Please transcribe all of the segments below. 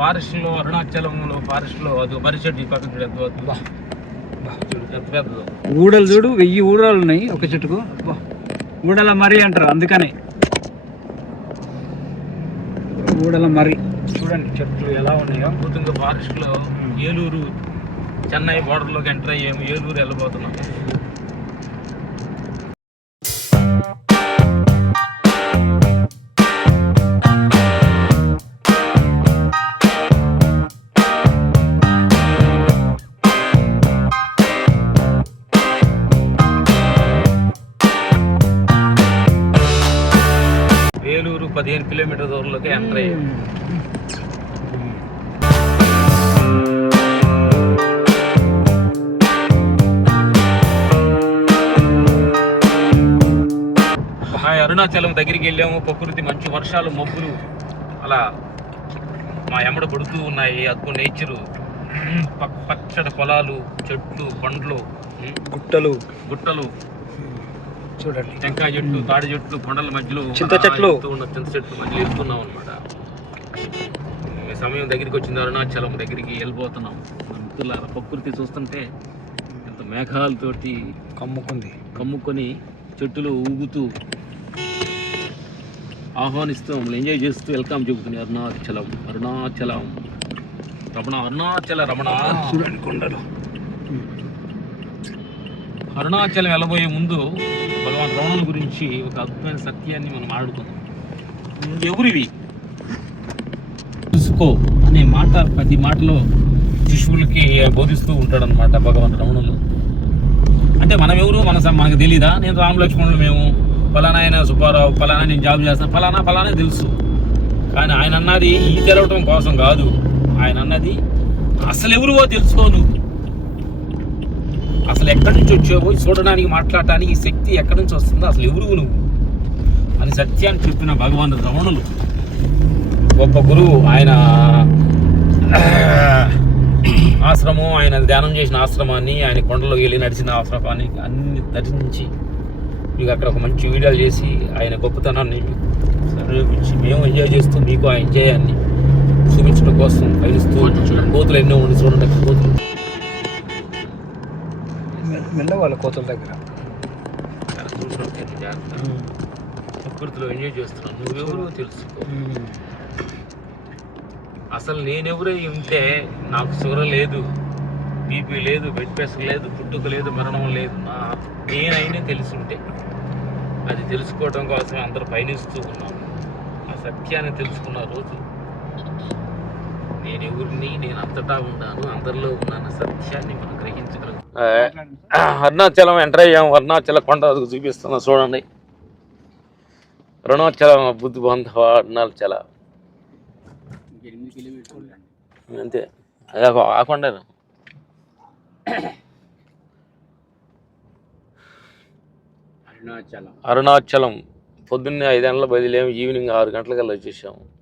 ఫారెస్ట్లో అరుణాచలంలో ఫారెస్ట్లో అది వరి చెట్టు ఈ పక్కన చూడు ఎంత. చూడు ఎంత పెద్దదో ఊడలు చూడు వెయ్యి ఊడలు ఉన్నాయి ఒక చెట్టుకు. ఊడల మరి అంటారు అందుకనే. ఊడల మరి చూడండి చెట్లు ఎలా ఉన్నాయో. అద్భుతంగా ఫారెస్ట్లో ఏలూరు చెన్నై border లోకి ఎంటర్ అయ్యాము ఏలూరు వెళ్ళబోతున్నాం. పదిహేను కిలోమీటర్ దూరంలోకి ఎంటర్ అయ్యాము ఆ అరుణాచలం దగ్గరికి వెళ్ళాము. ప్రకృతి మంచి వర్షాలు మబ్బులు అలా మా ఎమ్మడ పడుతూ ఉన్నాయి. అద్భుత నేచరు. పచ్చడి పొలాలు చెట్లు పండ్లు గుట్టలు. గుట్టలు. చూడండి. టెంకాయ చెట్లు తాడి చెట్లు కొండల మధ్యలో చింత చెట్లు. ఉన్న చింత చెట్లు మధ్యలో వెళ్తున్నాం అనమాట సమయం దగ్గరికి వచ్చింది అరుణాచలం దగ్గరికి వెళ్ళిపోతున్నాం. మన మిత్రులారా ప్రకృతి చూస్తుంటే ఎంత మేఘాలతోటి కమ్ముకుంది. కమ్ముకొని చెట్టులు ఊగుతూ ఆహ్వానిస్తూ మమ్మల్ని ఎంజాయ్ చేస్తూ వెల్కమ్ చెబుతున్నాయి అరుణాచలం అరుణాచలం. రమణ అరుణాచల రమణ. చూడండి కొండలు. అరుణాచలం వెళ్ళబోయే ముందు భగవాన్ రమణుల గురించి ఒక అద్భుతమైన సత్యాన్ని మనం ఆడుకుందాం. ఎవరివి? చూసుకో అనే మాట ప్రతి మాటలో శిష్యులకి బోధిస్తూ ఉంటాడనమాట భగవాన్ రమణులు. అంటే మనం ఎవరు మన స- మనకు తెలీదా? నేను రామ లక్ష్మణులు మేము. ఫలానా ఆయన సుబ్బారావు ఫలానా నేను జాబ్ చేస్తాను ఫలానా ఫలానా తెలుసు. కానీ ఆయన అన్నది ఈ తెలవటం కోసం కాదు. ఆయన అన్నది అసలు ఎవరువో తెలుసుకో నువ్వు. అసలు ఎక్కడి నుంచి వచ్చావో చూడడానికి మాట్లాడటానికి ఈ శక్తి ఎక్కడి నుంచి వస్తుందో అసలు ఎవరు నువ్వు? అని సత్యాన్ని చెప్పిన భగవాన్ రమణులు. గొప్ప గురువు ఆయన ఆశ్రమం ఆయన ధ్యానం చేసిన ఆశ్రమాన్ని ఆయన కొండలోకి వెళ్ళి నడిచిన ఆశ్రమాన్ని అన్ని దర్శించి మీకు అక్కడ ఒక మంచి వీడియోలు చేసి ఆయన గొప్పతనాన్ని నిరూపించి మేము ఎంజాయ్ చేస్తూ మీకు ఆ ఎంజాయాన్ని చూపించడం కోసం పయనిస్తూ కోతులు ఎన్నో ఉండి చూడండి కోతులు. మెల్ల వాళ్ళ కోతల దగ్గర. ప్రకృతిలో ఎంజాయ్ చేస్తున్నాను నువ్వెవరో తెలుసుకో. అసలు నేనెవరై ఉంటే నాకు షుగర్ లేదు బీపీ లేదు బెడ్ ప్రెషర్ లేదు పుట్టుక లేదు మరణం లేదు. నా నేనైనా తెలిసి ఉంటే అది తెలుసుకోవడం కోసం అందరూ పయనిస్తూ ఉన్నాను ఆ సత్యాన్ని తెలుసుకున్న రోజు నేను ఎవరిని నేను అంతటా ఉన్నాను అందరిలో ఉన్నాను సత్యాన్ని మనం గ్రహించగలం. అరుణాచలం ఎంటర్ అయ్యాం అరుణాచల కొండ చూపిస్తున్నా చూడండి. అరుణాచలం బుద్ధి బాంధవ అరుణాచల. అంతే. అదే ఆ- ఆ కొండ అరుణాచలం. అరుణాచలం. పొద్దున్నే ఐదు గంటల బయలుదేరాము ఈవినింగ్ ఆరు గంటలకల్లా వచ్చేసాము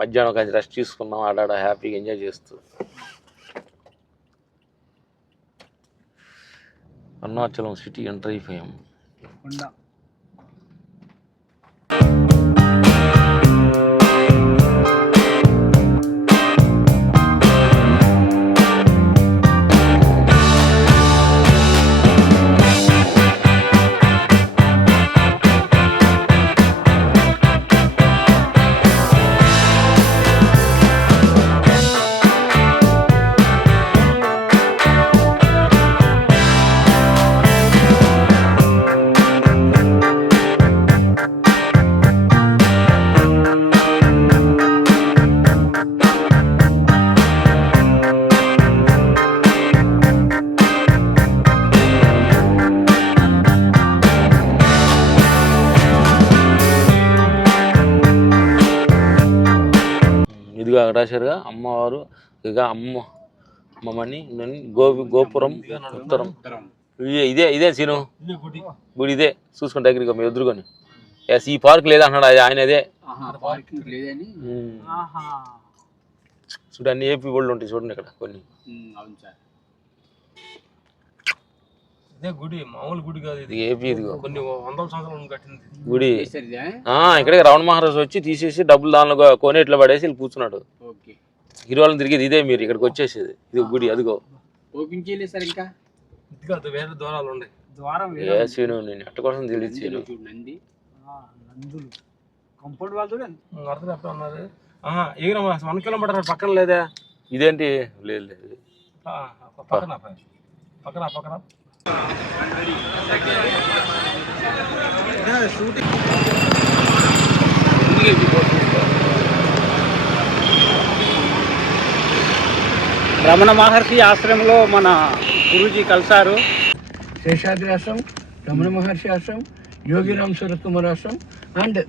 మధ్యాహ్నం కొంచెం రెస్ట్ తీసుకున్నాం ఆడాడ హ్యాపీగా ఎంజాయ్ చేస్తూ. అరుణాచలం సిటీ ఎంటర్ అయిపోయాం. రాశారుగా అమ్మవారు ఇక అమ్మ అమ్మమని గోపి గోపురం ఉత్తరం. ఇదే ఇదే సీను. గుడి ఇదే. చూసుకుంటే దగ్గరికి మీ ఎదురుకొని. ఎస్ ఈ పార్క్ లేదా అన్నాడు ఆయన అదే పార్కింగ్ లేదని. ఉమ్. చూడు అన్ని ఏపీ వాళ్ళు ఉంటాయి చూడండి ఇక్కడ కొన్ని. అవును సార్. ఇదే గుడి మామూలు గుడి కాదు ఇది. ఏపీ కొన్ని వందల సంవత్సరాలు కట్టింది గుడి. సరిదా? ఆ ఇక్కడికి రావణ మహారాజు వచ్చి తీసేసి డబ్బులు దానిలో కొనేట్లో పడేసి వెళ్ళి కూర్చున్నాడు. ఓకే. హీరోలను తిరిగేది ఇదే మీరు ఇక్కడికి వచ్చేసేది. ఇది గుడి అదిగో. ఓపెన్ చేయలేదు సార్ ఇంకా? ఇది కాదు వేరే ద్వారాలు ఉన్నాయి ద్వారం ఏ సీను నేను ఎట్ట కోసం తెలియదు సీను. చూడు నంది. ఆ, నందులు. కంపౌండ్ వాళ్ళు చూడండి అర్థం ఎక్కడ వన్ కిలోమీటర్ పక్కన లేదే? ఇదేంటి? లేదు లేదు. ఆ, పక్కన పక్కన పక్కన. రమణ మహర్షి ఆశ్రమంలో మన గురూజీ కలిసారు శేషాద్రి ఆశ్రమం రమణ మహర్షి ఆశ్రమం యోగిరామ్ సూరత్ కుమార్ ఆశ్రమం అండ్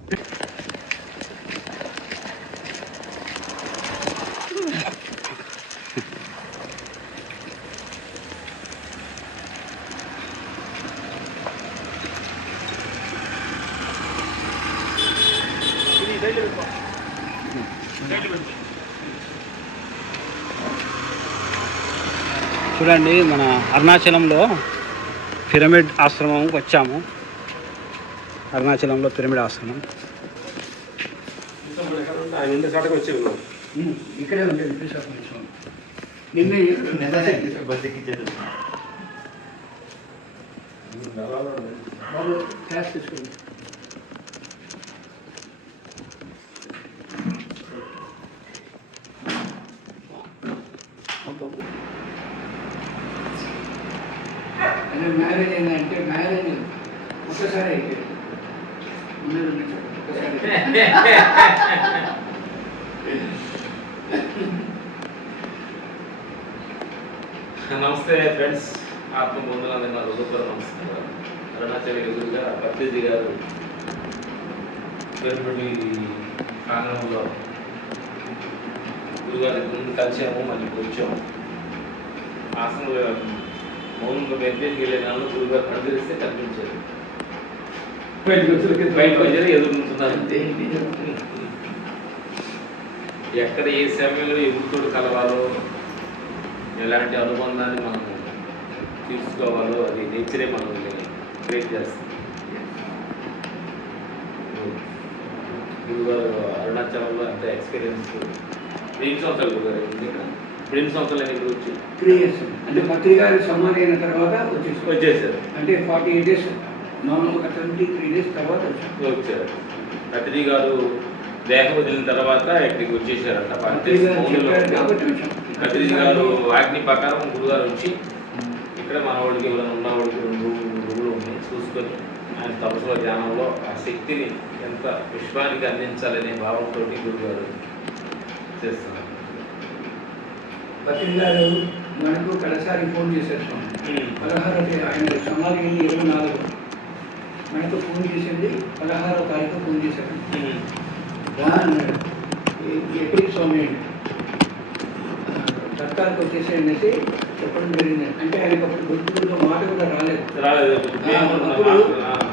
చూడండి మన అరుణాచలంలో పిరమిడ్ ఆశ్రమం వచ్చాము. అరుణాచలంలో పిరమిడ్ ఆశ్రమం. ఇక్కడే ఉండేది నిన్నే బాబు క్లాస్ తీసుకోండి అదే మ్యారేజ్ ఏంటంటే మ్యారేజ్ ఒక్కసారి అయిపోయింది ఉన్నది ఉన్నట్టు ఒక్కసారి నమస్తే ఫ్రెండ్స్ ఆత్మ బంధువులందరూ నా హృదయపూర్వక నమస్కారం. అరుణాచల్ ఎదురుగా భక్తిజీ గారు పెరుపటి ప్రాంగణంలో గురుగారి ముందు కలిసాము మళ్ళీ కూర్చోము వచ్చాము. ఆసనంలో మౌనంగా మెడిటేట్కి వెళ్ళినాను గురుగారు కనిపిస్తే కనిపించారు ఎదుర్కొంటున్నారు. ఎక్కడ ఏ సమయంలో ఎదుగుతోడు కలవాలో ఎలాంటి అనుబంధాన్ని మనం తీసుకోవాలో అది నేచరే మనల్ని క్రియేట్ చేస్తుంది. గురుగారు అరుణాచలంలో అంత ఎక్స్పీరియన్స్ ఎన్ని సంవత్సరాలు గురుగారు ఇక్కడ ఇప్పుడు ఎన్ని సంవత్సరాలు అయినా వచ్చి త్రీ ఇయర్స్ అంటే పత్రి గారి సమాధి అయిన తర్వాత వచ్చేసి వచ్చేసారు అంటే ఫార్టీ ఎయిట్ డేస్ మామూలుగా ట్వంటీ త్రీ డేస్ తర్వాత వచ్చారు కత్రి గారు దేహం వదిలిన తర్వాత ఇక్కడికి వచ్చేసారంట. పత్రి గారు ఆజ్ఞ ప్రకారం గురుగారు వచ్చి ఇక్కడ మన వాడికి ఎవరైనా ఉన్న వాడికి రెండు రూములు ఉన్నాయి చూసుకొని ఆయన తపస్సుల ధ్యానంలో ఆ శక్తిని ఎంత విశ్వానికి అందించాలనే భావంతో గురుగారు చేస్తున్నారు. పత్రి గారు మనకు కడసారి ఫోన్ స్వామి. పదహారో ఆయన సమాధి ఇరవై నాలుగు మనకు ఫోన్ చేసింది పదహారో తారీఖు ఫోన్ చేశారు రా అన్నాడు "ఏ- ఎక్కడికి స్వామి సర్కార్కి వచ్చేసి అనేసి చెప్పడం జరిగింది. అంటే ఆయనకు అప్పుడు గుర్తులో మాట కూడా రాలేదు. అప్పుడు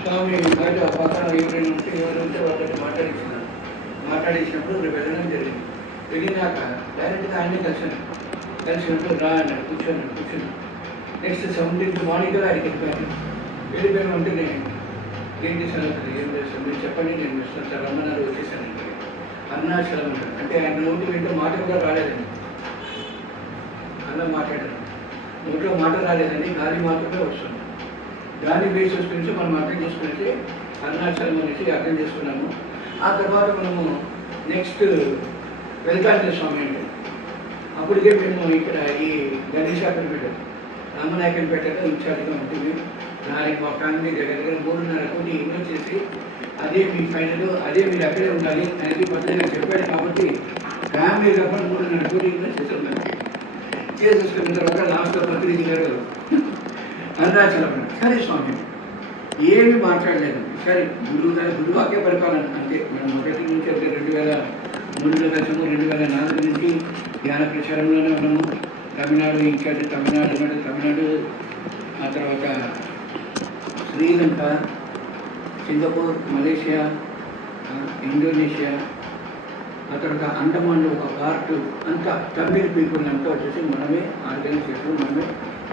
స్వామి బయట పక్కన ఎవరైనా ఉంటే ఎవరు ఉంటే వాళ్ళకి మాట్లాడించినారు మాట్లాడించినప్పుడు రేపు వెళ్ళడం జరిగింది. వెళ్ళినాక డైరెక్ట్గా ఆయనే కలిసాను కలిసినప్పుడు రా అన్నాడు కూర్చోన్నాడు కూర్చున్నాడు నెక్స్ట్ సెవెంటీన్త్ మార్నింగ్ కూడా ఆయనకి వెళ్ళిపోయాను వెళ్ళిపోయాను అంటే నేను ఏంటి చేశాను అసలు ఏం చేశాను మీరు చెప్పండి నేను వస్తాను సార్. రమ్మన్నారు వచ్చేసాను అంటే అరుణాచలం అంటారు అంటే ఆయన నోటి వెంట మాట కూడా రాలేదండి. అలా మాట్లాడారు. నోట్లో మాట రాలేదండి గాలి మాత్రమే వస్తుంది. దాని బేసిస్ గురించి మనం అర్థం చేసుకునేసి అరుణాచలం అనేసి అర్థం చేసుకున్నాము. ఆ తర్వాత మనము నెక్స్ట్ వెల్కాంత స్వామి అండి. అప్పటికే మేము ఇక్కడ ఈ గణేశాపేట రామనాయకన్పేటలో ఇన్ఛార్జ్గా ఉంటుంది. నాలుగు మా దగ్గర దగ్గర మూడున్నర కోటి ఇన్వెస్ట్ చేసి అదే మీ ఫైనల్ అదే మీరు అక్కడే ఉండాలి అనేది పద్ధతిగా చెప్పాడు కాబట్టి ఫ్యామిలీ తప్ప మూడున్నర కోటి ఇన్వెస్ట్ చేస్తున్నాను. చేసేసుకున్న తర్వాత లాస్ట్లో పత్రిక గారు అరుణాచలం సరే స్వామి ఏమి మాట్లాడలేదు. సరే గురువు గారు గురువాకే పరిపాలన అంటే మనం మొదటి నుంచి అంటే రెండు వేల మూడులో కలిసాము రెండు వేల నాలుగు నుంచి ధ్యాన ప్రచారంలోనే ఉన్నాము. తమిళనాడు ఇంకా తమిళనాడు అంటే తమిళనాడు ఆ తర్వాత శ్రీలంక సింగపూర్ మలేషియా ఇండోనేషియా ఆ తర్వాత అండమాన్లో ఒక పార్ట్ అంతా తమిళ్ పీపుల్ అంతా వచ్చేసి మనమే ఆర్గనైజ్ చేసాము మనమే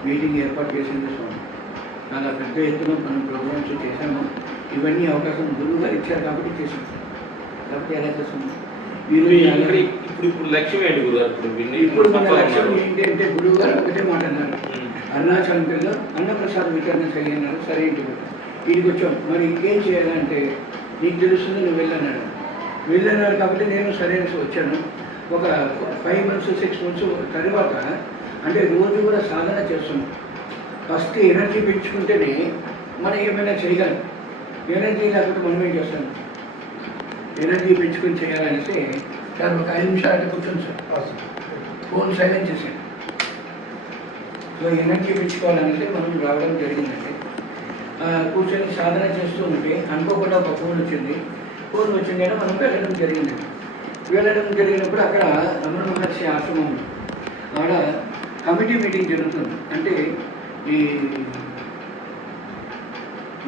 మీటింగ్ ఏర్పాటు చేసింది స్వామి. చాలా పెద్ద ఎత్తున మనం ప్రోగ్రామ్స్ చేశాము. ఇవన్నీ అవకాశం గురువు గారు ఇచ్చారు కాబట్టి చేసాం కాబట్టి ఎలా చేసాము ఇప్పుడు ఇప్పుడు లక్ష్యం ఏంటి గురుగారు? ఇప్పుడు మన లక్ష్యం ఉన్నారు. ఏంటి అంటే గురువు గారు ఒకటే మాట అన్నారు. పిల్లలు అన్నప్రసాద్ వితరణ చేయన్నారు సరే ఇంటికి ఇంటికి వచ్చాం. మరి ఇంకేం చేయాలంటే నీకు తెలుస్తుంది నువ్వు వెళ్ళన్నాడు వెళ్ళన్నాడు కాబట్టి నేను సరైన వచ్చాను. ఒక ఫైవ్ మంత్స్ సిక్స్ మంత్స్ తర్వాత అంటే రోజు కూడా సాధన చేస్తున్నాం ఫస్ట్ ఎనర్జీ పెంచుకుంటేనే మనం ఏమైనా చేయగలం. ఎనర్జీ లేకపోతే మనం ఏం చేస్తాం? ఎనర్జీ పెంచుకొని చేయాలనేసి సార్ ఒక ఐదు నిమిషాలు కూర్చొని సార్. ఫోన్ సైలెంట్ చేసేయండి. సో ఎనర్జీ పెంచుకోవాలనేసి మనం రావడం జరిగిందండి. కూర్చొని సాధన చేస్తూ ఉంటే అనుకోకుండా ఒక ఫోన్ వచ్చింది. ఫోన్ వచ్చింది అంటే మనం వెళ్ళడం జరిగిందండి వెళ్ళడం జరిగినప్పుడు అక్కడ రమణ మహర్షి ఆశ్రమం ఉంది. ఆడ కమిటీ మీటింగ్ జరుగుతుంది. అంటే ఈ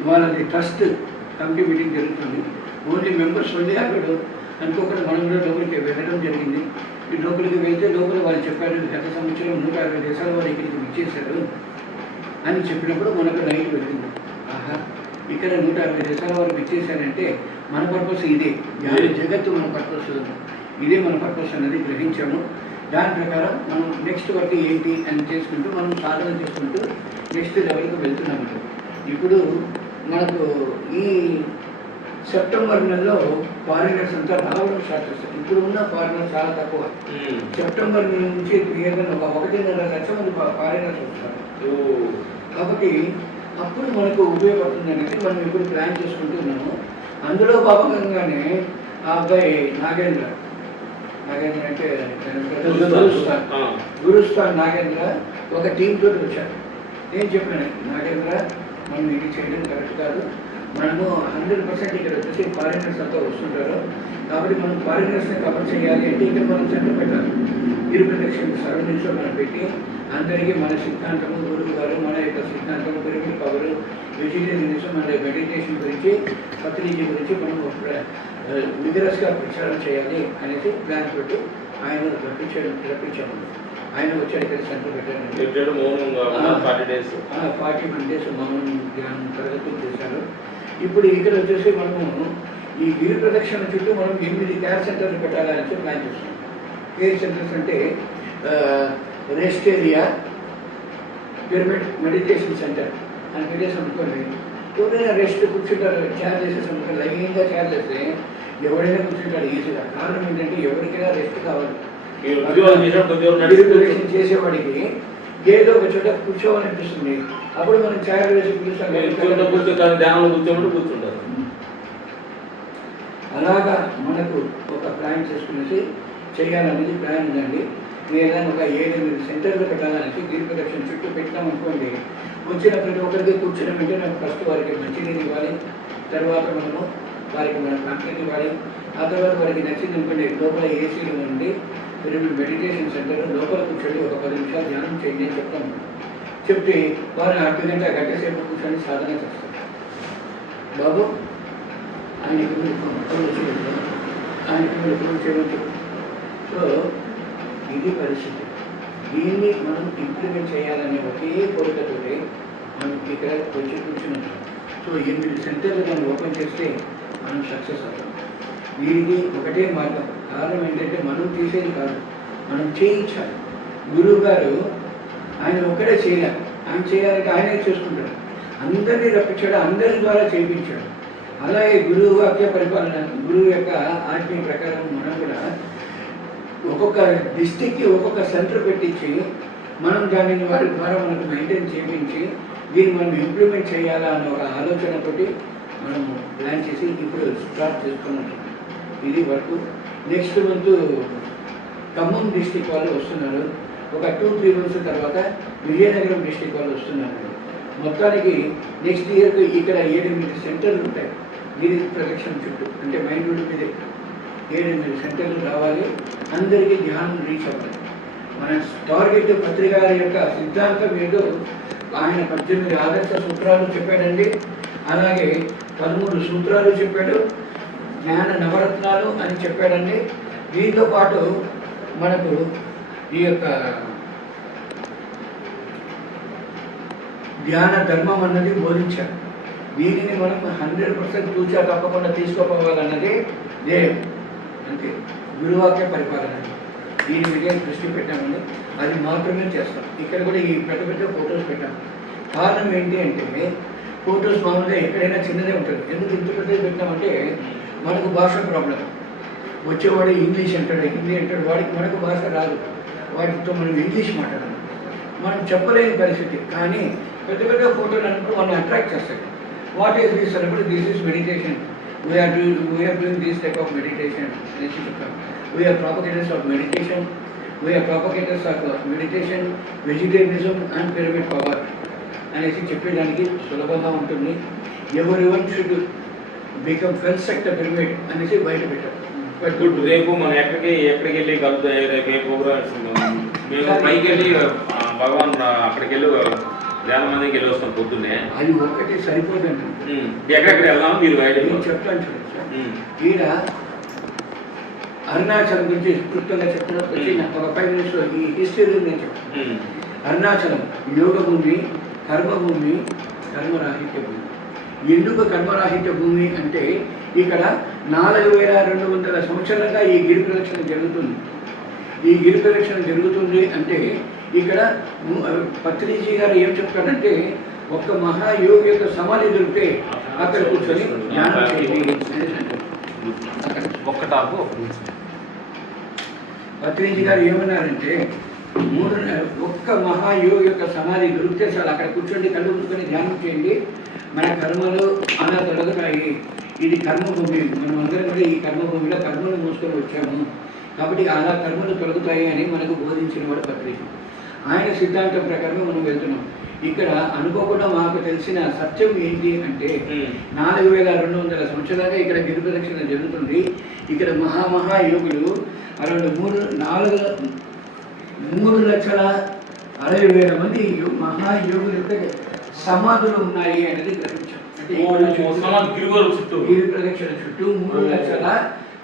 వాళ్ళది ట్రస్ట్ కమిటీ మీటింగ్ జరుగుతుంది. ఓన్లీ మెంబర్స్ ఉండి అక్కడ అనుకోకుండా మనం కూడా లోపలికి వెళ్ళడం జరిగింది. లోపలికి వెళ్తే లోపల వాళ్ళు చెప్పారు గత సంవత్సరం నూట అరవై దేశాల వారు ఇక్కడికి విచ్చేశారు అని చెప్పినప్పుడు మనకు లైట్ వెళ్ళింది. ఆహా ఇక్కడ నూట అరవై దేశాల వారు విచ్చేశారంటే మన పర్పస్ ఇదే. జగత్తు మన పర్పస్. ఇదే మన పర్పస్ అనేది గ్రహించాము. దాని ప్రకారం మనం నెక్స్ట్ వర్క్ ఏంటి అని చేసుకుంటూ మనం సాధన చేసుకుంటూ నెక్స్ట్ లెవెల్కి వెళ్తున్నాము. ఇప్పుడు మనకు ఈ సెప్టెంబర్ నెలలో ఫారినర్స్ అంతా రావడం స్టార్ట్ చేస్తారు. ఇప్పుడు ఉన్న ఫారినర్స్ చాలా తక్కువ. సెప్టెంబర్ నుంచి ఏదైనా ఒక ఒకటిన్నర లక్ష మంది ఫారినర్స్ వస్తారు. కాబట్టి అప్పుడు మనకు ఉపయోగపడుతుంది అనేది మనం ఇప్పుడు ప్లాన్ చేసుకుంటున్నాము అందులో భాగంగానే ఆ అబ్బాయి నాగేంద్ర. నాగేంద్ర అంటే గురుస్థాన్. గురుస్థాన్ నాగేంద్ర ఒక టీం తోటి వచ్చారు నేను చెప్పాను నాగేంద్ర మనం ఇది చేయడం కరెక్ట్ కాదు. మనము హండ్రెడ్ పర్సెంట్ ఇక్కడ వచ్చేసి ఫారినర్స్ అంతా వస్తుంటారు. కాబట్టి మనం ఫారినర్స్ని కవర్ చేయాలి అంటే ఇక్కడ మనం సెంటర్ పెట్టాలి. తిరుపతి సరౌండింగ్స్లో మనం పెట్టి అందరికీ మన సిద్ధాంతము గురువు గారు మన యొక్క సిద్ధాంతం పిరమిడ్ పవర్ వెజిటేరియనిజం మన మెడిటేషన్ గురించి పత్రిజీ గురించి మనం విగరస్గా ప్రచారం చేయాలి అనేసి ప్లాన్ పెట్టి ఆయన రప్పించాడు రప్పించాము. ఆయన ఇక్కడ సెంటర్ పెట్టారు ఫార్టీ వన్ డేస్ మౌనం ధ్యానం తరగతులు చేశారు. ఇప్పుడు ఇక్కడ వచ్చేసి మనము ఈ గిరి ప్రదక్షిణ చుట్టూ మనం ఎనిమిది కేర్ సెంటర్లు పెట్టాలని ప్లాన్ చేస్తున్నాం. కేర్ సెంటర్స్ అంటే rest area pyramid meditation centre అని పెట్టేసి అనుకోండి. ఎవరైనా రెస్ట్ కూర్చుంటారు చేర్ చేసేసి అనుకోండి లైన్గా చేర్ చేస్తే ఎవరైనా కూర్చుంటారు ఈజీగా. కారణం ఏంటంటే ఎవరికైనా రెస్ట్ కావాలి. చేసేవాడికి ఏదో ఒక చోట కూర్చోవాలనిపిస్తుంది. అప్పుడు మనం ఛాయలు వేసి కూర్చుంటే ధ్యానంలో కూర్చోమంటే కూర్చుంటారు. అలాగా మనకు ఒక ప్లాన్ చేసుకునేసి చేయాలనేది ప్లాన్ ఉందండి. ఏదైనా ఒక ఏడెనిమిది సెంటర్లు పెట్టాలనేసి గిరి ప్రదక్షిణ చుట్టూ పెట్టాం అనుకోండి వచ్చిన ప్రతి ఒక్కరికి కూర్చుని వెంటనే నాకు ఫస్ట్ వారికి మంచినీరు ఇవ్వాలి తర్వాత మనము వారికి మన కంపెనీ ఇవ్వాలి ఆ తర్వాత వారికి నచ్చింది అనుకోండి లోపల ఏసీలు ఉండి మెడిటేషన్ సెంటర్ లోపల కూర్చొని ఒక పది నిమిషాలు ధ్యానం చేయండి అని చెప్తాం. చెప్తే వారు అర్ధ గంట సేపు కూర్చొని సాధన చేస్తారు. బాబు ఆయనకి మీరు ఆయనకి మీరు ఫోన్ చెప్పు. సో ఇది పరిస్థితి. దీన్ని మనం ఇంప్లిమెంట్ చేయాలనే ఒకే కోరికతోటి మనం ఇక్కడ వచ్చి కూర్చున్నాం. సో ఎనిమిది సెంటర్లు మనం ఓపెన్ చేస్తే మనం సక్సెస్ అవుతాం. దీనికి ఒకటే మార్గం. కారణం ఏంటంటే మనం చేసేది కాదు మనం చేయించాలి. గురువు గారు ఆయన ఒక్కడే చేయలేరు ఆయన చేయాలంటే ఆయనే చూసుకుంటాడు. అందరినీ రప్పించాడు అందరి ద్వారా చేయించాడు. అలాగే గురువు వాక్య పరిపాలన గురువు యొక్క ఆజ్ఞ ప్రకారం మనం కూడా ఒక్కొక్క డిస్టిక్కి ఒక్కొక్క సెంటర్ పెట్టించి మనం దానిని వారి ద్వారా మనకు మెయింటైన్ చేయించి దీన్ని మనం ఇంప్లిమెంట్ చేయాలా అనే ఒక ఆలోచనతోటి మనము ప్లాన్ చేసి ఇప్పుడు స్టార్ట్ చేసుకున్నాం ఇది వరకు. నెక్స్ట్ మంత్ ఖమ్మం డిస్టిక్ వాళ్ళు వస్తున్నారు. ఒక టూ త్రీ మంత్స్ తర్వాత విజయనగరం డిస్టిక్ వాళ్ళు వస్తున్నారు. మొత్తానికి నెక్స్ట్ ఇయర్కి ఇక్కడ ఏడెనిమిది సెంటర్లు ఉంటాయి. దీని ప్రొటెక్షన్ చుట్టూ అంటే మైండ్ మీద. ఏడెనిమిది సెంటర్లు రావాలి. అందరికీ ధ్యానం రీచ్ అవ్వాలి. మన టార్గెట్ పత్రిక యొక్క సిద్ధాంతం ఏదో ఆయన పద్దెనిమిది ఆదర్శ సూత్రాలు చెప్పాడండి. అలాగే పదమూడు సూత్రాలు చెప్పాడు. జ్ఞాన నవరత్నాలు అని చెప్పాడండి. దీంతో పాటు మనకు ఈ యొక్క ధ్యాన ధర్మం అన్నది బోధించారు. దీనిని మనం హండ్రెడ్ పర్సెంట్ తూచా తప్పకుండా తీసుకోపోవాలన్నది ధ్యేయం. అంటే గురువాక్య పరిపాలన. దీని మీద దృష్టి పెట్టామని అది మాత్రమే చేస్తాం. ఇక్కడ కూడా ఈ పెద్ద పెద్ద ఫొటోస్ పెట్టాం. కారణం ఏంటి అంటే ఫొటోస్ మామూలుగా ఎక్కడైనా చిన్నదే ఉంటుంది. ఎందుకు ఇంత పెద్దది పెట్టామంటే మనకు భాష ప్రాబ్లం వచ్చేవాడు ఇంగ్లీష్ అంటాడు హిందీ అంటాడు వాడికి మనకు భాష రాదు. వాటితో మనం ఇంగ్లీష్ మాట్లాడాలి మనం చెప్పలేని పరిస్థితి కానీ పెద్ద పెద్ద ఫోటోలు అన్నప్పుడు మనం అట్రాక్ట్ చేస్తాయి. వాట్ ఈస్ దిస్ అన్నప్పుడు this is meditation we are do we are doing this type of meditation అనేసి చెప్తాం we are propagators of meditation we are propagators of meditation vegetarianism and pyramid power అనేసి చెప్పేదానికి సులభంగా ఉంటుంది. Every one should become construct pyramid అనేసి బయట పెట్టారు. Good రేపు మనం ఎక్కడికి ఎక్కడికి వెళ్ళి కలుగుతాయి రేపు ఏ ప్రోగ్రామ్స్ మేము పైకి వెళ్ళి భగవాన్ అక్కడికి వెళ్ళి వేల మందికి వెళ్ళి వస్తాం పొద్దున్నే. అది ఒక్కటి సరిపోదండి. ఎక్కడెక్కడ వెళ్దాం? మీరు నేను చెప్తాను చూడండి ఈడ అరుణాచలం గురించి క్లుప్తంగా నాకు ఒక ఫైవ్ మినిట్స్లో ఈ హిస్టరీ నేను చెప్తాను. అరుణాచలం యోగ భూమి కర్మభూమి కర్మరాహిత్య భూమి. ఎందుకు కర్మరాహిత్య భూమి అంటే ఇక్కడ నాలుగు వేల రెండు వందల సంవత్సరాలుగా ఈ గిరి ప్రదక్షిణ జరుగుతుంది. ఈ గిరి ప్రదక్షిణ జరుగుతుంది అంటే ఇక్కడ పత్రిజీ గారు ఏం చెప్తాడంటే ఒక్క మహాయోగి యొక్క సమాధి దొరికితే అక్కడ కూర్చొని ధ్యానం చేయండి ఒక్క టాపు. ఒక. పత్రిజీ గారు ఏమన్నారంటే మూడు ఒక్క మహాయోగి యొక్క సమాధి దొరికితే చాలు అక్కడ కూర్చోండి కళ్ళు మూసుకొని ధ్యానం చేయండి. మన కర్మలు అలా తొలగుతాయి ఇది కర్మభూమి. మనం అందరం కూడా ఈ కర్మభూమిలో కర్మలు మూసుకొని వచ్చాము. కాబట్టి అలా కర్మలు తొలగుతాయి అని మనకు బోధించిన వాడు పత్రిక. ఆయన సిద్ధాంతం ప్రకారం మనం వెళ్తున్నాం. ఇక్కడ అనుకోకుండా మాకు తెలిసిన సత్యం ఏంటి అంటే నాలుగు వేల రెండు వందల సంవత్సరాలుగా ఇక్కడ గిరి ప్రదక్షిణ జరుగుతుంది. ఇక్కడ మహామహా యోగులు అరవై మూడు నాలుగు మూడు లక్షల అరవై వేల మంది మహాయోగుల యొక్క సమాధులు ఉన్నాయి అనేది గిరిగోరు చుట్టూ. గిరి ప్రదక్షిణ చుట్టూ మూడు లక్షల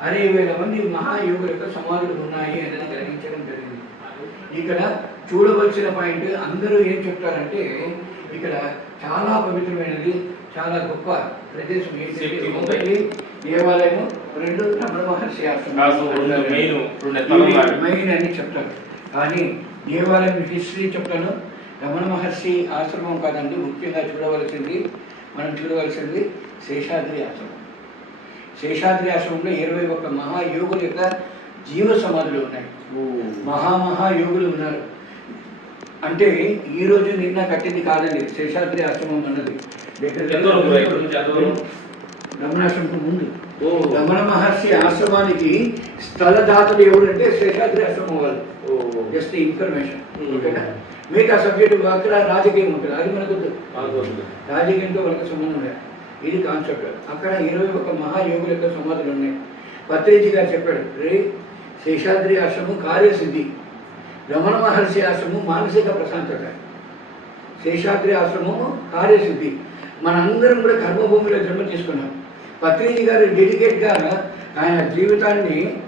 అరవై వేల మంది మహాయోగుల యొక్క సమాధులు ఉన్నాయి అనేది గ్రహించడం జరిగింది. ఇక్కడ చూడవలసిన పాయింట్ అందరూ ఏం చెప్తారంటే ఇక్కడ చాలా పవిత్రమైనది చాలా గొప్ప ప్రదేశం ఏంటంటే. ఒకటి దేవాలయం రెండు రమణ మహర్షి. మెయిన్ అని చెప్తారు. కానీ దేవాలయం హిస్టరీ చెప్తాను. రమణ మహర్షి ఆశ్రమం కాదండి ముఖ్యంగా చూడవలసింది మనం చూడవలసింది శేషాద్రి ఆశ్రమం శేషాద్రి ఆశ్రమంలో ఇరవై ఒక్క మహాయోగుల యొక్క జీవ సమాధులు ఉన్నాయి. ఓ, మహామహా యోగులు ఉన్నారు. అంటే ఈ రోజు నిన్న కట్టింది కాదండి శేషాద్రి ఆశ్రమం అన్నది? రమణాశ్రమం ముందు. ఓ, రమణ మహర్షి ఆశ్రమానికి స్థలదాతలు ఎవరంటే శేషాద్రి ఆశ్రమం వాళ్ళు. Oh, just information. ఓకేనా? మిగతా సబ్జెక్టు అక్కడ రాజకీయం ఉంటుంది. అది మనకు. రాజకీయంతో వాళ్ళకి సంబంధం లేదు. ఇది కాన్సెప్ట్ అక్కడ ఇరవై ఒక్క మహాయోగుల యొక్క సమాధులు ఉన్నాయి. పత్రిజీ గారు చెప్పాడు రే శేషాద్రి ఆశ్రమం కార్యసిద్ధి రమణ మహర్షి ఆశ్రమం మానసిక ప్రశాంతత శేషాద్రి ఆశ్రమము కార్యసిద్ధి. మనందరం కూడా కర్మభూమిలో జన్మ తీసుకున్నాం. పత్రిజీ గారు డెడికేట్గా ఆయన జీవితాన్ని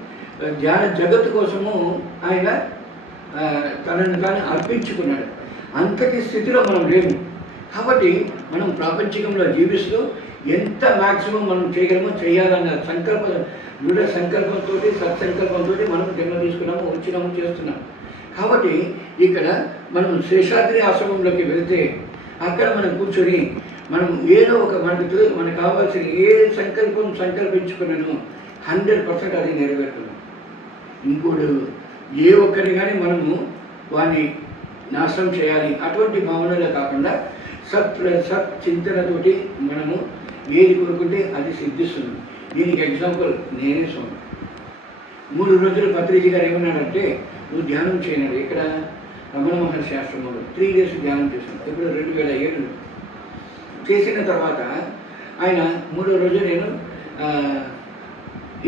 ధ్యాన జగత్తు కోసము ఆయన తనను తాను అర్పించుకున్నాడు. అంతటి స్థితిలో మనం లేము. కాబట్టి మనం ప్రాపంచికంలో జీవిస్తూ ఎంత మ్యాక్సిమం మనం చేయగలమో చేయాలన్న సంకల్ప దృఢ సంకల్పంతో సత్సంకల్పంతో మనం జన్మ తీసుకున్నాము వచ్చినాము చేస్తున్నాం కాబట్టి ఇక్కడ మనం శేషాద్రి ఆశ్రమంలోకి వెళ్తే అక్కడ మనం కూర్చొని మనం ఏదో ఒక మనకు మనకు కావాల్సిన ఏ సంకల్పం సంకల్పించుకున్నానో హండ్రెడ్ పర్సెంట్ అది నెరవేరుతున్నాం ఇంకోడు ఏ ఒక్కరిని కానీ మనము వాడిని నాశనం చేయాలి అటువంటి భావనలే కాకుండా సత్ సత్ చింతనతోటి మనము ఏది కోరుకుంటే అది సిద్ధిస్తుంది. దీనికి ఎగ్జాంపుల్ నేనే స్వామి. మూడు రోజులు పత్రిజీ గారు ఏమన్నాడంటే నువ్వు ధ్యానం చేయనాడు ఇక్కడ రమణ మహర్షి ఆశ్రమంలో. త్రీ డేస్ ధ్యానం చేశాను ఇప్పుడు రెండు వేల ఏడులో చేసిన తర్వాత ఆయన మూడో రోజు నేను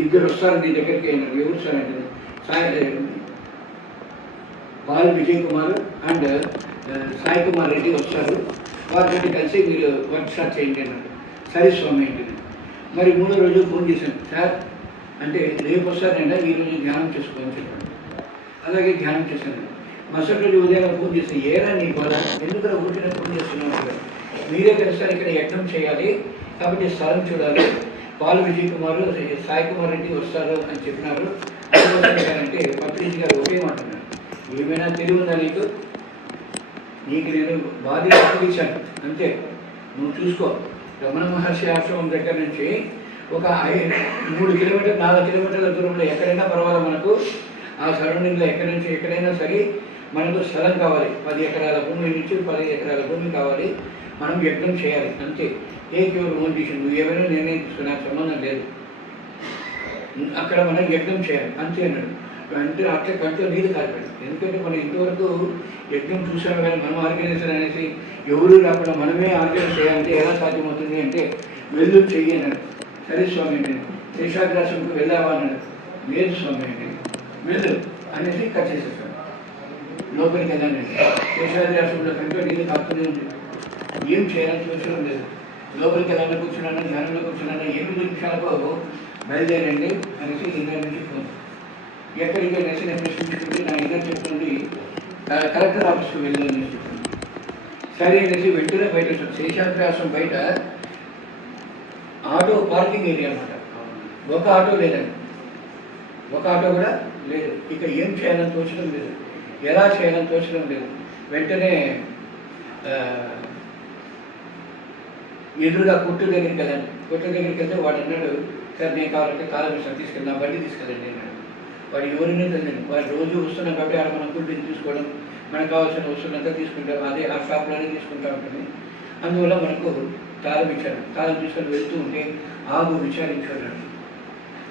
ఇద్దరు వస్తారు నీ దగ్గరికి అన్నాడు ఎవరు సార్ అంటే సాయి వారు విజయ్ కుమార్ అండ్ సాయి కుమార్ రెడ్డి వస్తారు వారితో కలిసి మీరు వర్క్ షాప్ చేయండి అన్నారు. సరే స్వామి ఏంటి మరి మూడో రోజు ఫోన్ చేశాను. సార్ అంటే రేపు వస్తారంటే ఈరోజు రోజు ధ్యానం చేసుకోమని చెప్పాను అలాగే ధ్యానం చేశాను. మరుసటి రోజు ఉదయం ఫోన్ చేసి ఏరా నీ బాధ ఎందుకు ఊరికే ఫోన్ చేస్తున్నావు మీరే కలిసారు ఇక్కడ యజ్ఞం చేయాలి. కాబట్టి స్థలం చూడాలి. పాల్ విజయ్ కుమార్ సాయి కుమార్ రెడ్డి వస్తారు అని చెప్పినారు. అంటే పత్రిక గారు ఒకే మాట ఏమైనా తెలివి ఉందా నీకు? నీకు నేను బాధ్యత అప్పగించాను అంతే. నువ్వు చూసుకో. రమణ మహర్షి ఆశ్రమం దగ్గర నుంచి ఒక మూడు కిలోమీటర్ నాలుగు కిలోమీటర్ల దూరంలో ఎక్కడైనా పర్వాలేదు మనకు. ఆ సరౌండింగ్లో ఎక్కడి నుంచి ఎక్కడైనా సరే మనకు స్థలం కావాలి. పది ఎకరాల భూమి నుంచి పది ఎకరాల భూమి కావాలి. మనం యజ్ఞం చేయాలి. అంతే. ఏ యువర్ ఓన్ డిసిషన్ నువ్వు ఏమైనా నిర్ణయం తీసుకుని సంబంధం లేదు. అక్కడ మనం యజ్ఞం చేయాలి. అంతే అన్నాడు. అంటే అట్లా కంటిలో నీళ్ళు కారిపోయింది. ఎందుకంటే మనం ఇంతవరకు యజ్ఞం చూసాం కానీ మనం ఆర్గనైజర్ అనేసి ఎవరు రాకుండా మనమే ఆర్గనైజ్ చేయాలంటే ఎలా సాధ్యమవుతుంది అంటే వెళ్ళు చెయ్యి అన్నాడు. సరే స్వామి నేను శేషాగ్రాసంకు వెళ్ళావా అన్నాడు. లేదు స్వామి అండి వెళ్ళు అనేసి కట్ చేసేసాడు. లోపలికి వెళ్ళానండి శేషాగ్రాసంలో కంటే నీళ్ళు కాపుతూనే ఉంది. ఏం చేయాలని అవసరం లేదు. లోపలికి వెళ్ళాలని కూర్చున్నాను ధ్యానంలో కూర్చున్నాను ఎనిమిది నిమిషాలకు బయలుదేరండి అనేసి ఇండియా నుంచి ఫోన్ ఎక్కడికి నచ్చిన నేను ప్రశ్నించుకుంటే నా ఇద్దరు చెప్తుంది కలెక్టర్ ఆఫీస్కి వెళ్ళాలని చెప్తుంది సరే అనేసి వెంటనే బయట శేషాభ్యాసం బయట ఆటో పార్కింగ్ ఏరియా అన్నమాట. ఒక ఆటో లేదండి. ఒక ఆటో కూడా లేదు. ఇక ఏం చేయాలని తోచడం లేదు. ఎలా చేయాలని తోచడం లేదు. వెంటనే ఎదురుగా కొట్టు దగ్గరికి వెళ్ళండి కొట్టు దగ్గరికి వెళ్తే వాడు అన్నాడు సార్ నేను కావాలంటే కాలం తీసుకెళ్ళి నా బండి తీసుకెళ్ళండి నేను వాడు ఎవరినే తెలియదు. వాడు రోజు వస్తున్నాం కాబట్టి అక్కడ మనం ఫుడ్ తీసుకోవడం మనకు కావాల్సిన వస్తువులంతా తీసుకుంటాం అదే ఆ షాప్లోనే తీసుకుంటా ఉంటుంది. అందువల్ల మనకు తాళం ఇచ్చాడు తాళం తీసుకొని వెళ్తూ ఉంటే ఆగు విచారించాడు.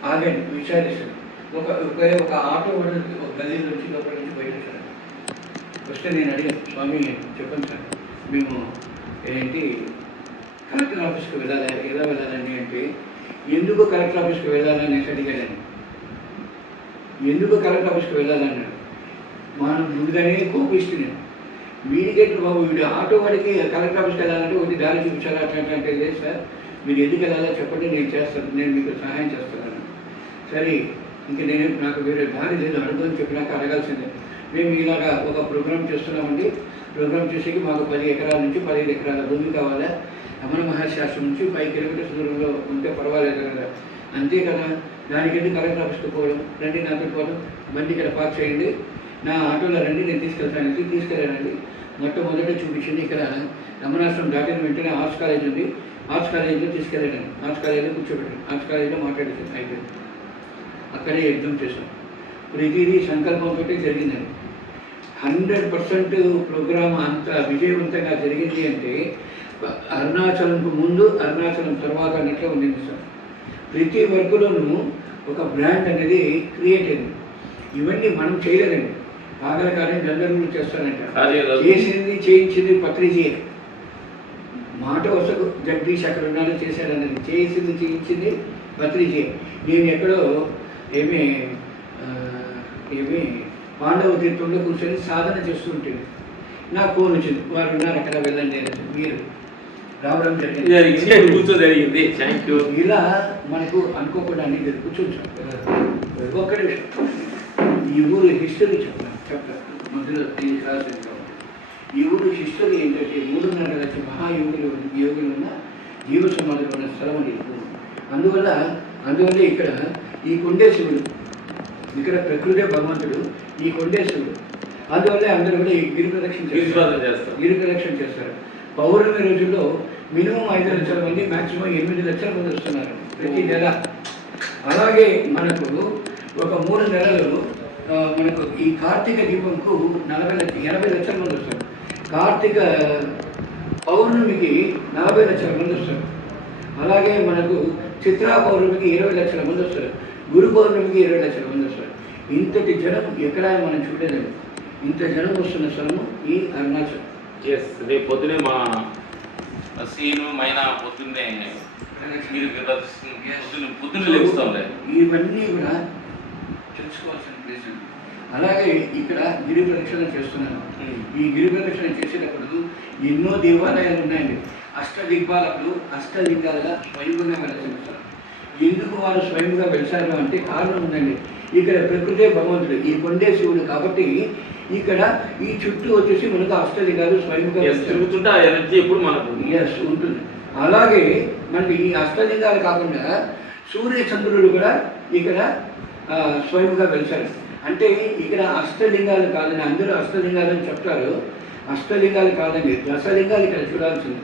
ఆగండి విచారిస్తాడు. ఒక ఒకే ఒక ఆటో కూడా ఒక గల్లీ నుంచి లోపల నుంచి బయట వచ్చాడు. వస్తే నేను అడిగాను స్వామి చెప్పండి సార్. మేము ఏంటి కలెక్టర్ ఆఫీస్కి వెళ్ళాలి ఎలా వెళ్ళాలండి అంటే ఎందుకు కలెక్టర్ ఆఫీస్కి వెళ్ళాలని అడిగాను ఎందుకు కలెక్టర్ ఆఫీస్కి వెళ్ళాలన్నాడు? మనం ముందుగానే కోపిస్తున్నాను వీడికెట్లు బాబు? వీడు ఆటో వాడికి కలెక్టర్ ఆఫీస్కి వెళ్ళాలంటే ఒకటి దారి చూపించాలి? అట్లా అంటే లేదు సార్. మీరు ఎందుకు వెళ్ళాలో? చెప్పండి నేను చేస్తాను. నేను మీకు సహాయం చేస్తాను సరే ఇంకా నేను నాకు వేరే దారి లేదు. అడగని చెప్పినాక అడగాల్సిందే. మేము ఇలాగా ఒక ప్రోగ్రామ్ చేస్తున్నామండి. ప్రోగ్రామ్ చేసేకి మాకు పది ఎకరాల నుంచి పదిహేను ఎకరాల భూమి కావాలా? రమణ మహర్షి ఆశ్రమం నుంచి ఫైవ్ కిలోమీటర్స్ దూరంలో ఉంటే పర్వాలేదు కదా. అంతే కదా. దానికంటే కలెక్టర్ ఆఫీస్కి పోవడం? రండి నాతో పోవడం బండి ఇక్కడ పార్క్ చేయండి. నా ఆటోలో రండి నేను తీసుకెళ్తానండి తీసుకెళ్ళానండి మొట్టమొదట చూపించింది ఇక్కడ రమణాశ్రం దాటిన వెంటనే ఆర్ట్స్ కాలేజ్ ఉంది. ఆర్ట్స్ కాలేజీలో తీసుకెళ్ళాను. ఆర్ట్స్ కాలేజీలో కూర్చోబెట్టాను. ఆర్ట్స్ కాలేజీలో మాట్లాడేసాను అయిపోయింది. అక్కడే ఎగ్జామ్ చేశాం. ప్రతిదీ సంకల్పంతో జరిగిందండి హండ్రెడ్ పర్సెంట్ ప్రోగ్రామ్ అంత విజయవంతంగా జరిగింది అంటే అరుణాచలంకు ముందు అరుణాచలం తర్వాత అన్నట్లే ఉండింది సార్. ప్రతి వర్క్లోనూ ఒక బ్రాండ్ అనేది క్రియేట్ అయింది. ఇవన్నీ మనం చేయలేదండి. పాగల కార్యం అదే రోజు. చేసింది చేయించింది పత్రిజీ మాట వసకు జగదీష్ అక్కడ ఉన్నాడు చేశాడన్నది. చేసింది చేయించింది పత్రిజీ నేను ఎక్కడో ఏమి ఏమి పాండవ తీర్థంలో కూర్చొని సాధన చేస్తూ ఉంటుంది నాకు ఫోన్ వచ్చింది. వారు ఉన్నారు అక్కడ వెళ్ళండి. మీరు రావడం జరిగింది. కూర్చో జరిగింది. థ్యాంక్ యూ ఇలా మనకు అనుకోకుండా అన్ని జరిగి కూర్చొని ఒక్క నిమిషం ఈ ఊరు హిస్టరీ చెప్తాను చెప్తాను మధ్యలో ఈ ఊరు హిస్టరీ ఏంటంటే మూడున్నర లక్షల మహాయోగులు యోగులు ఉన్న జీవ సమాధులు ఉన్న స్థలం ఊరు. అందువల్ల అందువల్ల ఇక్కడ ఈ కొండే శివుడు ఇక్కడ ప్రకృతే భగవంతుడు ఈ కొండే శివుడు అందువల్ల అందరూ కూడా ఈ గిరి ప్రదక్షిణ చేస్తారు. గిరి ప్రదక్షిణ చేస్తారు. పౌర్ణమి రోజుల్లో మినిమం ఐదు లక్షల మంది మ్యాక్సిమం ఎనిమిది లక్షల మంది వస్తున్నారు ప్రతి నెల. అలాగే మనకు ఒక మూడు నెలలు మనకు ఈ కార్తీక దీపంకు నలభై లక్ష ఎనభై లక్షల మంది వస్తారు. కార్తీక పౌర్ణమికి నలభై లక్షల మంది వస్తారు. అలాగే మనకు చిత్రా పౌర్ణమికి ఇరవై లక్షల మంది వస్తారు. గురు పౌర్ణమికి ఇరవై లక్షల మంది వస్తారు. ఇంతటి జనం ఎక్కడ మనం చూడలేము ఇంత జనం వస్తున్న స్థలము ఈ అరుణాచల్. ఎస్ రేపు పొద్దునే మా సీను మైనా పొద్దున్నే మీరు పొద్దున్న పొద్దున్న లెగుస్తాంలే ఇవన్నీ కూడా తెలుసుకోవాల్సిన ప్లేస్. అలాగే ఇక్కడ గిరి ప్రదక్షిణ చేస్తున్నాను. ఈ గిరి ప్రదక్షిణ చేసేటప్పుడు ఎన్నో దేవాలయాలు ఉన్నాయండి. అష్టదిగ్బాలకులు అష్టలింగాలుగా స్వయంగా వెళ్తారు ఎందుకు వారు స్వయంగా వెలిసారు అంటే కారణం ఉందండి. ఇక్కడ ప్రకృతే భగవంతుడు ఈ కొండే శివుడు కాబట్టి ఇక్కడ ఈ చుట్టూ వచ్చేసి మనకు అష్టలింగాలు స్వయంగా. తిరుగుతుంటే ఆ ఎనర్జీ ఎప్పుడు మనకు ఎస్ ఉంటుంది. అలాగే మనకి ఈ అష్టలింగాలు కాకుండా సూర్య చంద్రుడు కూడా ఇక్కడ స్వయంగా వెలిశారు. అంటే ఇక్కడ అష్టలింగాలు కాదని అందరూ అష్టలింగాలు అని చెప్తారు. అష్టలింగాలు కాదండి దశలింగాలు ఇక్కడ చూడాల్సింది.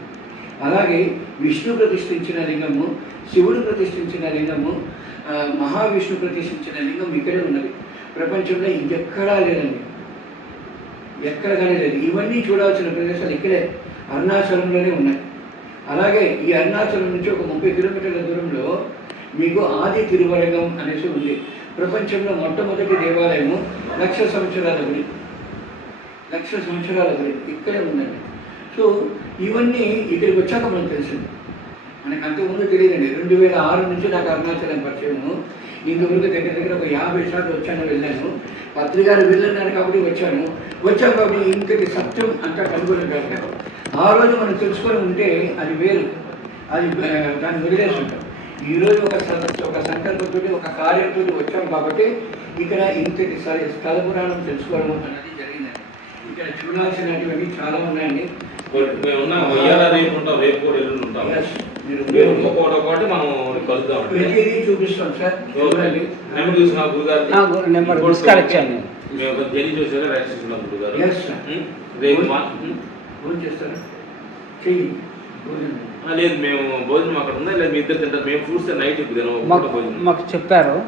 అలాగే విష్ణు ప్రతిష్ఠించిన లింగము శివుడు ప్రతిష్ఠించిన లింగము మహావిష్ణు ప్రతిష్ఠించిన లింగం ఇక్కడే ఉన్నది. ప్రపంచంలో ఇంకెక్కడా లేదండి. ఎక్కడ కానీ లేదు. ఇవన్నీ చూడాల్సిన ప్రదేశాలు ఇక్కడే అరుణాచలంలోనే ఉన్నాయి. అలాగే ఈ అరుణాచలం నుంచి ఒక ముప్పై కిలోమీటర్ల దూరంలో మీకు ఆది తిరువరంగం అనేసి ఉంది. ప్రపంచంలో మొట్టమొదటి దేవాలయము లక్ష సంవత్సరాల గుడి. లక్ష సంవత్సరాల గుడి ఇక్కడే ఉందండి. సో ఇవన్నీ ఇక్కడికి వచ్చాక మనకు తెలిసింది. మనకు అంతకుముందు తెలియదండి. రెండు వేల ఆరు నుంచి నాకు అరుణాచలం పరిచయము. ఇంతవరకు దగ్గర దగ్గర ఒక యాభై సార్లు వచ్చాను వెళ్ళాను. పత్రికారు వెళ్ళన్నారు కాబట్టి వచ్చాను. వచ్చాను కాబట్టి ఇంతటి సత్యం అంతా కనుగొనగలిగాను ఆ రోజు మనం తెలుసుకొని ఉంటే అది వేరు. అది దాన్ని వదిలేసి ఉంటాం ఈరోజు ఒక ఒక సంకల్పంతో ఒక కార్యంతో వచ్చాం కాబట్టి ఇక్కడ ఇంతటి సరే స్థల పురాణం తెలుసుకోవడం అన్నది జరిగిందండి. ఇక్కడ చూడాల్సినటువంటి చాలా ఉన్నాయండి. మేము ఉన్నాం. ఇవాళ రేపు ఉంటాం రేపు కూడా ఎల్లుండి ఉంటాం. మీరు ఒక్కొక్కటి ఒక్కొక్కటి మనం కలుద్దాం. ప్రతిదీ చూపిస్తాం సార్. నెంబర్ చూసిన గురుగారు నా గు- నెంబర్. మేము ఒక జరి చూసారా? రైట్ చూస్తున్నాం గురుగారు. Yes, sir. ఉం? రేపు? ఫోన్ చేస్తారా? చెయ్యి. భోజనం. లేదు మేము భోజనం అక్కడ ఉందా? లేదు మీ ఇద్దరు తింటారు? మేము ఫ్రూట్స్ నైట్ ఇప్పుడు తినం మాకు భోజనం. మాకు చెప్పారు.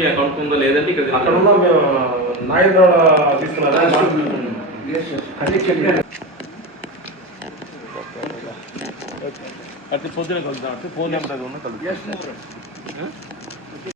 చేయ అకౌంట్ ఉందా లేదంటే ఇక్కడ. అక్కడ ఉన్న మేము. నాయుడు తీసుకున్నారా? అయితే పొద్దున కలుద్దాం. అంటే ఫోన్ నెంబర్ అది ఉన్న కలుద్దాం?